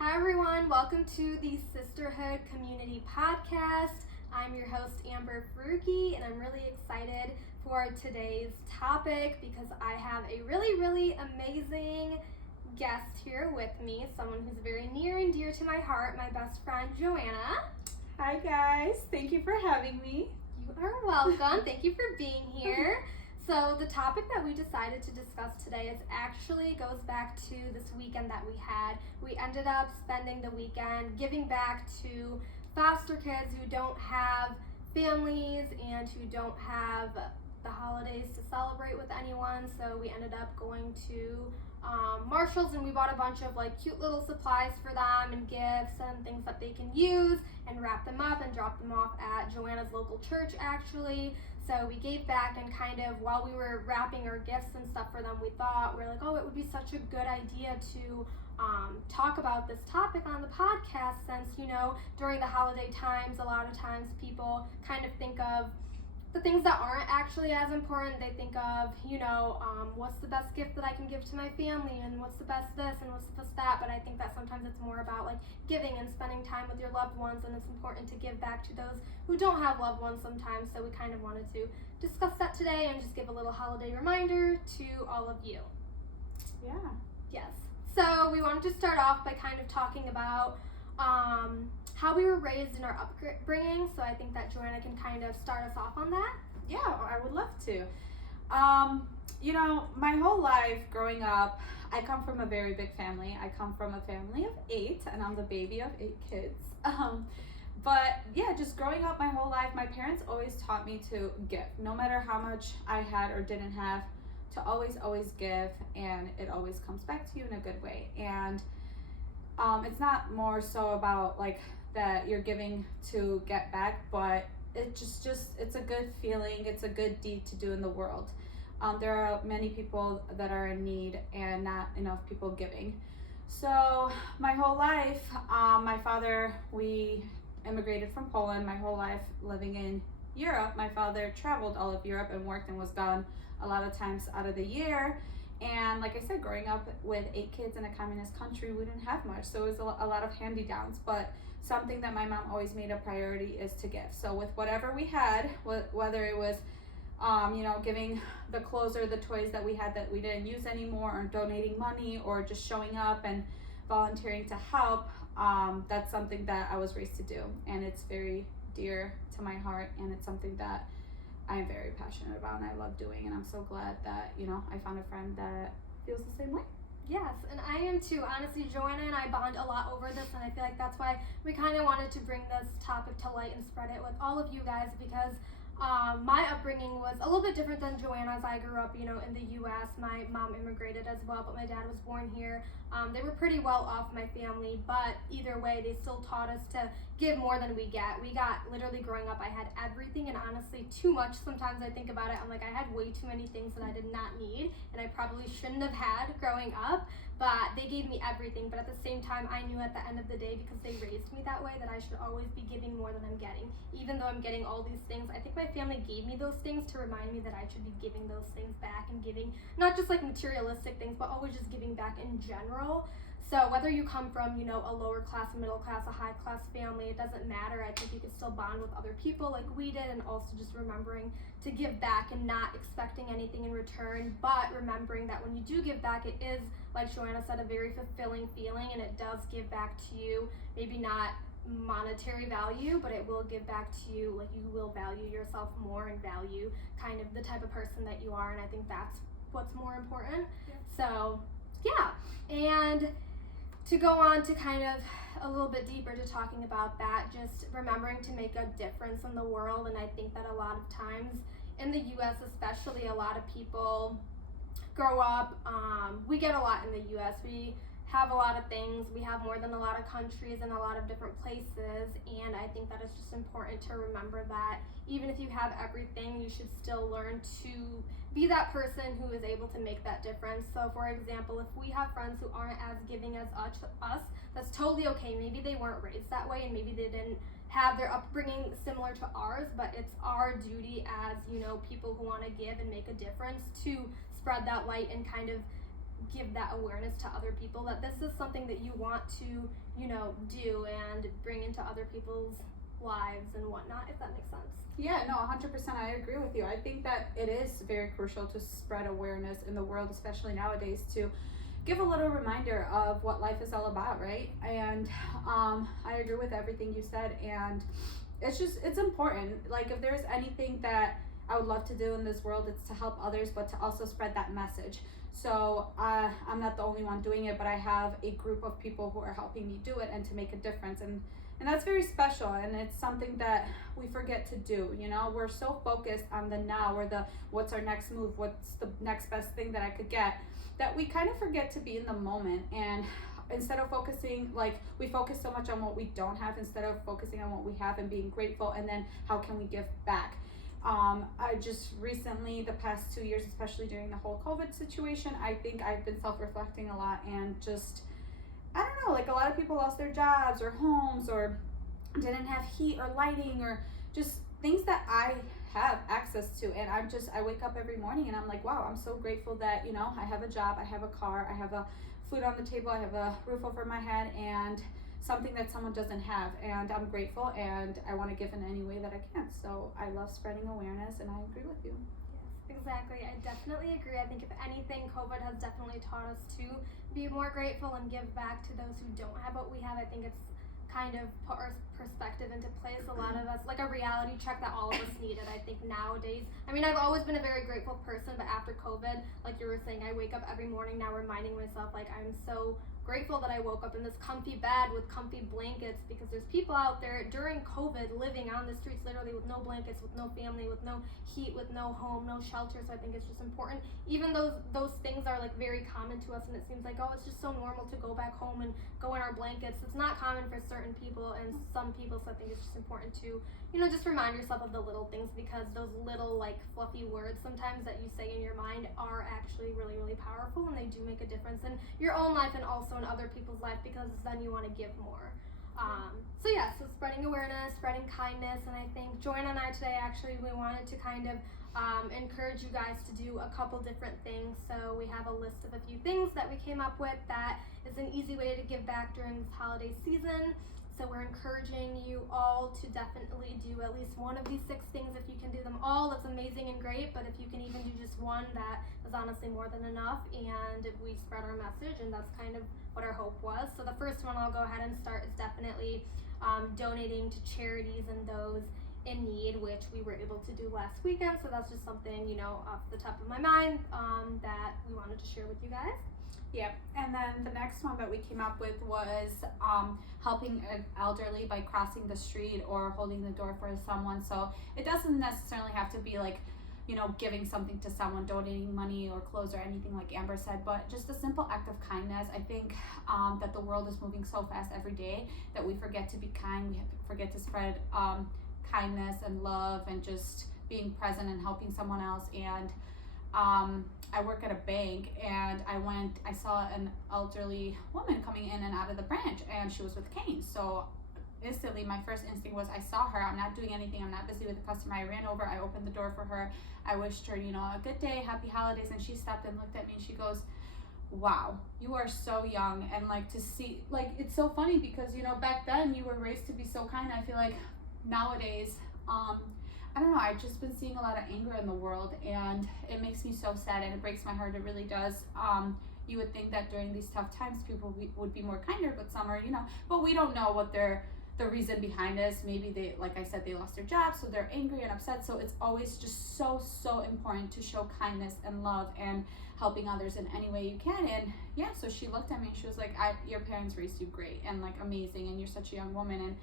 Hi everyone, welcome to the Sisterhood Community Podcast. I'm your host Amber Faruqi, and I'm really excited for today's topic because I have a really amazing guest here with me, someone who's very near and dear to my heart, my best friend Joanna. Hi guys, thank you for having me. You are welcome. Thank you for being here. So the topic that we decided to discuss today actually goes back to this weekend that we had. We ended up spending the weekend giving back to foster kids who don't have families and who don't have the holidays to celebrate with anyone. So we ended up going to Marshall's, and we bought a bunch of cute little supplies for them and gifts and things that they can use, and wrap them up and drop them off at Joanna's local church actually. So we gave back, and kind of while we were wrapping our gifts and stuff for them, we thought, it would be such a good idea to talk about this topic on the podcast, since, during the holiday times, a lot of times people kind of think of the things that aren't actually as important. They think of, what's the best gift that I can give to my family, and what's the best this, and what's the best that. But I think that sometimes it's more about giving and spending time with your loved ones, and it's important to give back to those who don't have loved ones sometimes. So we kind of wanted to discuss that today and just give a little holiday reminder to all of you. Yeah. Yes. So we wanted to start off by kind of talking about how we were raised in our upbringing. So I think that Joanna can kind of start us off on that. Yeah, I would love to. My whole life growing up, I come from a very big family. I come from a family of 8, and I'm the baby of 8 kids. But yeah, just growing up my whole life, my parents always taught me to give. No matter how much I had or didn't have, to always give, and it always comes back to you in a good way. And it's not more so about that you're giving to get back, but it's a good feeling. It's a good deed to do in the world. There are many people that are in need and not enough people giving. So my whole life, my father, we immigrated from Poland. My whole life living in Europe, my father traveled all of Europe and worked and was gone a lot of times out of the year. And like I said, growing up with 8 kids in a communist country, we didn't have much. So it was a lot of hand-me-downs. But something that my mom always made a priority is to give. So with whatever we had, whether it was, giving the clothes or the toys that we had that we didn't use anymore, or donating money, or just showing up and volunteering to help, that's something that I was raised to do. And it's very dear to my heart, and it's something that I am very passionate about and I love doing, and I'm so glad that, I found a friend that feels the same way. Yes, and I am too. Honestly, Joanna and I bond a lot over this, and I feel like that's why we kind of wanted to bring this topic to light and spread it with all of you guys, because my upbringing was a little bit different than Joanna's. I grew up, in the U.S. My mom immigrated as well, but my dad was born here. They were pretty well off, my family, but either way, they still taught us to give more than we get. We got, literally growing up, I had everything, and honestly, too much. Sometimes I think about it, I'm like, I had way too many things that I did not need, and I probably shouldn't have had growing up, but they gave me everything. But at the same time, I knew at the end of the day, because they raised me that way, that I should always be giving more than I'm getting. Even though I'm getting all these things, I think my family gave me those things to remind me that I should be giving those things back, and giving not just materialistic things, but always just giving back in general. So whether you come from, a lower class, a middle class, a high class family, it doesn't matter. I think you can still bond with other people like we did, and also just remembering to give back and not expecting anything in return, but remembering that when you do give back, it is, like Joanna said, a very fulfilling feeling, and it does give back to you, maybe not monetary value, but it will give back to you, you will value yourself more and value kind of the type of person that you are, and I think that's what's more important. Yeah. So yeah, and to go on to kind of a little bit deeper to talking about that, just remembering to make a difference in the world. And I think that a lot of times in the U.S. especially, a lot of people grow up, we get a lot in the U.S. We have a lot of things. We have more than a lot of countries and a lot of different places, and I think that it's just important to remember that even if you have everything, you should still learn to be that person who is able to make that difference. So for example, if we have friends who aren't as giving as us, that's totally okay. Maybe they weren't raised that way, and maybe they didn't have their upbringing similar to ours, but it's our duty as, people who want to give and make a difference to spread that light and kind of give that awareness to other people that this is something that you want to, do and bring into other people's lives and whatnot, if that makes sense. Yeah, no, 100%. I agree with you. I think that it is very crucial to spread awareness in the world, especially nowadays, to give a little reminder of what life is all about, right? And I agree with everything you said, and it's important. Like, if there's anything that I would love to do in this world, it's to help others, but to also spread that message. So I'm not the only one doing it, but I have a group of people who are helping me do it and to make a difference. And that's very special, and it's something that we forget to do. We're so focused on the now, or the what's our next move, what's the next best thing that I could get, that we kind of forget to be in the moment. And instead of focusing, we focus so much on what we don't have instead of focusing on what we have and being grateful, and then how can we give back. I just recently, the past 2 years, especially during the whole COVID situation, I think I've been self-reflecting a lot, and just, I don't know, a lot of people lost their jobs or homes, or didn't have heat or lighting, or just things that I have access to. And I wake up every morning and I'm like, wow, I'm so grateful that, I have a job, I have a car, I have a food on the table, I have a roof over my head, and something that someone doesn't have. And I'm grateful, and I want to give in any way that I can. So I love spreading awareness, and I agree with you. Yes, exactly. I definitely agree. I think if anything, COVID has definitely taught us to be more grateful and give back to those who don't have what we have. I think it's kind of put our perspective into place. A lot of us, like a reality check that all of us needed. I think nowadays, I've always been a very grateful person, but after COVID, like you were saying, I wake up every morning now reminding myself, I'm so grateful that I woke up in this comfy bed with comfy blankets, because there's people out there during COVID living on the streets literally with no blankets, with no family, with no heat, with no home, no shelter. So I think it's just important. Even those things are very common to us, and it seems like, oh, it's just so normal to go back home and go in our blankets. It's not common for certain people and some people, so I think it's just important to, just remind yourself of the little things, because those little fluffy words sometimes that you say in your mind are actually really, really powerful, and they do make a difference in your own life and also in other people's life, because then you want to give more. So spreading awareness, spreading kindness, and I think Joanna and I today, actually, we wanted to kind of encourage you guys to do a couple different things. So we have a list of a few things that we came up with that is an easy way to give back during this holiday season. So we're encouraging you all to definitely do at least one of these 6 things. If you can do them all, that's amazing and great, but if you can even do just one, that is honestly more than enough, and we spread our message, and that's kind of what our hope was. So the first one I'll go ahead and start is definitely donating to charities and those in need, which we were able to do last weekend. So that's just something, off the top of my mind that we wanted to share with you guys. Yep. And then the next one that we came up with was helping an elderly by crossing the street or holding the door for someone. So it doesn't necessarily have to be giving something to someone, donating money or clothes or anything like Amber said, but just a simple act of kindness. I think that the world is moving so fast every day that we forget to be kind. We forget to spread kindness and love and just being present and helping someone else. And I work at a bank, and I saw an elderly woman coming in and out of the branch, and she was with cane. So instantly my first instinct was, I saw her, I'm not doing anything, I'm not busy with the customer. I ran over, I opened the door for her, I wished her a good day, happy holidays, and she stopped and looked at me and she goes, wow, you are so young. And to see, it's so funny because back then you were raised to be so kind. I feel like nowadays I don't know, I've just been seeing a lot of anger in the world, and it makes me so sad, and it breaks my heart. It really does. You would think that during these tough times people would be more kinder, but some are, but we don't know what the reason behind is. Maybe they, like I said, they lost their job, so they're angry and upset. So it's always just so important to show kindness and love and helping others in any way you can. And yeah, so she looked at me and she was like, your parents raised you great and amazing, and you're such a young woman. And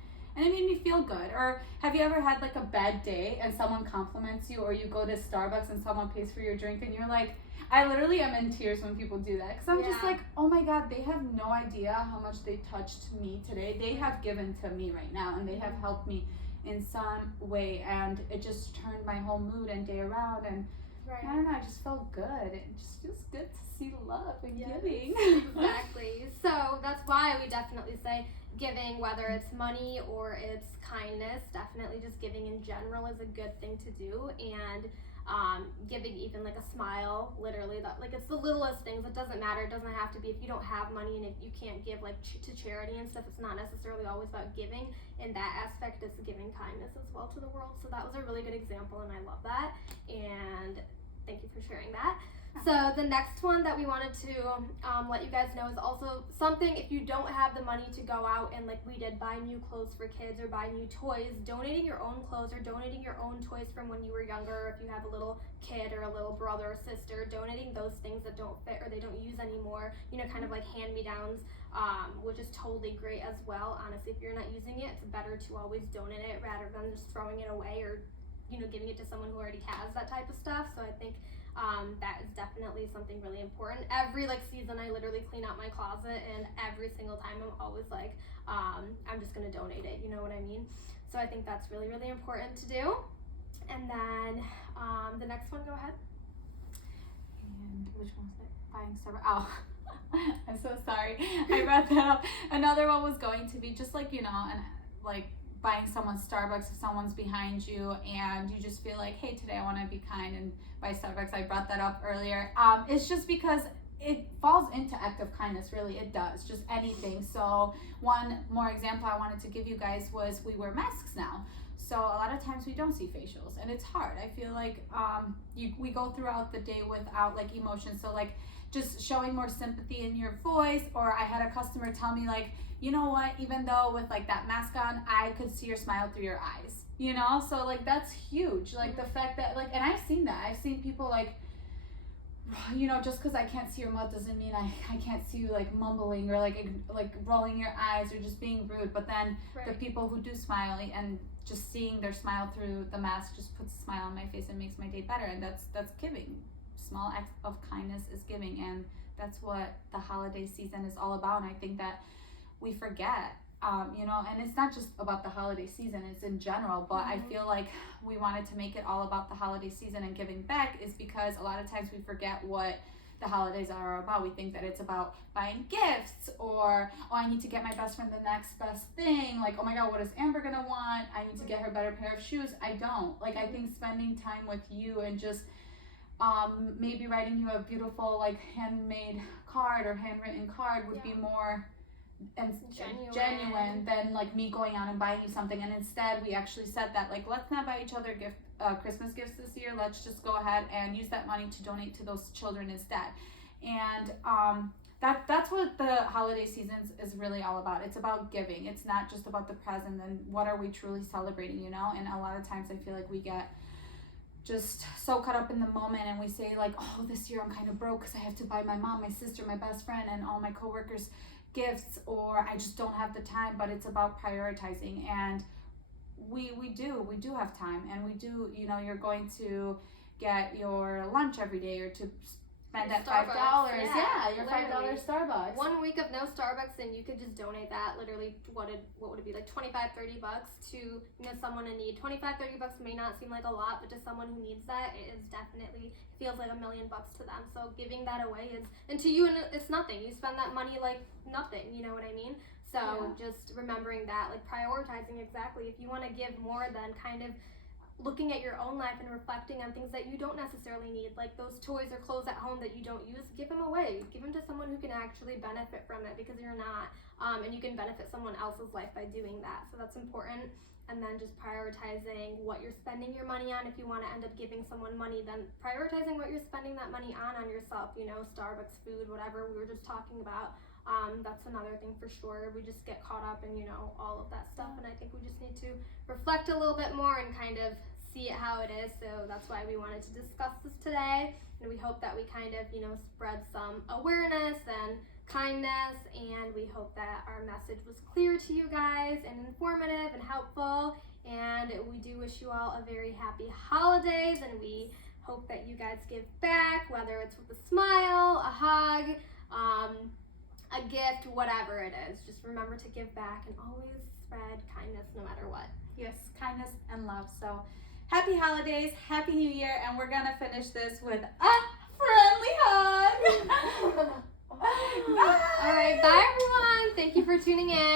it made me feel good. Or have you ever had a bad day and someone compliments you, or you go to Starbucks and someone pays for your drink and you're like, I literally am in tears when people do that, because I'm just like, oh my God, they have no idea how much they touched me today. They have given to me right now, and they have helped me in some way, and it just turned my whole mood and day around. And I don't know, I just felt good. It just feels good to see love and giving. Exactly. So that's why we definitely say giving, whether it's money or it's kindness, definitely just giving in general is a good thing to do. And giving even like a smile, literally, that like it's the littlest things. It doesn't matter. It doesn't have to be if you don't have money and if you can't give like to charity and stuff. It's not necessarily always about giving. In that aspect, it's giving kindness as well to the world. So that was a really good example, and I love that. And thank you for sharing that. So the next one that we wanted to let you guys know is also something, if you don't have the money to go out and like we did, buy new clothes for kids or buy new toys, donating your own clothes or donating your own toys from when you were younger, or if you have a little kid or a little brother or sister, donating those things that don't fit or they don't use anymore, kind of like hand-me-downs, which is totally great as well. Honestly, if you're not using it, it's better to always donate it rather than just throwing it away or giving it to someone who already has that type of stuff. So I think that is definitely something really important. Every season I literally clean out my closet, and every single time I'm always like, I'm just gonna donate it, you know what I mean? So I think that's really, really important to do. And then the next one, go ahead. And which one was it? Buying Starbucks. Oh, I'm so sorry. I brought that up. Another one was going to be just like, and like buying someone Starbucks if someone's behind you and you just feel like, hey, today I want to be kind and buy Starbucks. I brought that up earlier. It's just because it falls into act of kindness, really. It does, just anything. So one more example I wanted to give you guys was we wear masks now. So a lot of times we don't see facials, and it's hard. I feel like we go throughout the day without like emotion. So like just showing more sympathy in your voice. Or I had a customer tell me like, you know what, even though with like that mask on, I could see your smile through your eyes, so like that's huge. Like the fact that like, and I've seen that. I've seen people like, just because I can't see your mouth doesn't mean I can't see you like mumbling or like rolling your eyes or just being rude. But then the people who do smile and just seeing their smile through the mask just puts a smile on my face and makes my day better. And that's giving. Small acts of kindness is giving, and that's what the holiday season is all about. And I think that we forget, and it's not just about the holiday season, it's in general, but I feel like we wanted to make it all about the holiday season and giving back is because a lot of times we forget what the holidays are about. We think that it's about buying gifts or, oh, I need to get my best friend the next best thing. Like, oh my God, what is Amber gonna want? I need to get her a better pair of shoes. I don't. Like, I think spending time with you and just maybe writing you a beautiful like handmade card or handwritten card would be more genuine than like me going out and buying you something. And instead we actually said that like, let's not buy each other Christmas gifts this year. Let's just go ahead and use that money to donate to those children instead. And that's what the holiday season is really all about. It's about giving. It's not just about the present and what are we truly celebrating, and a lot of times I feel like we get just so caught up in the moment and we say like, oh, this year I'm kind of broke because I have to buy my mom, my sister, my best friend, and all my coworkers gifts, or I just don't have the time. But it's about prioritizing, and we do have time, and we do, you're going to get your lunch every day or to spend that $5. Your $5 Starbucks. 1 week of no Starbucks, and you could just donate that literally, what would it be, like $25-$30 to someone in need. $25-$30 may not seem like a lot, but to someone who needs that, it is definitely feels like $1 million to them. So giving that away is, and to you, it's nothing. You spend that money like nothing, you know what I mean? So just remembering that, like prioritizing exactly. If you want to give more, then kind of looking at your own life and reflecting on things that you don't necessarily need, like those toys or clothes at home that you don't use, give them away. Give them to someone who can actually benefit from it, because you're not, and you can benefit someone else's life by doing that. So that's important. And then just prioritizing what you're spending your money on. If you want to end up giving someone money, then prioritizing what you're spending that money on yourself, Starbucks, food, whatever we were just talking about. That's another thing for sure. We just get caught up in, all of that stuff. And I think we just need to reflect a little bit more and kind of see it how it is. So that's why we wanted to discuss this today. And we hope that we kind of, spread some awareness and kindness. And we hope that our message was clear to you guys and informative and helpful. And we do wish you all a very happy holidays. And we hope that you guys give back, whether it's with a smile, a hug, a gift, whatever it is. Just remember to give back and always spread kindness no matter what. Yes, kindness and love. So happy holidays, happy new year, and we're gonna finish this with a friendly hug. Bye. All right, bye everyone. Thank you for tuning in.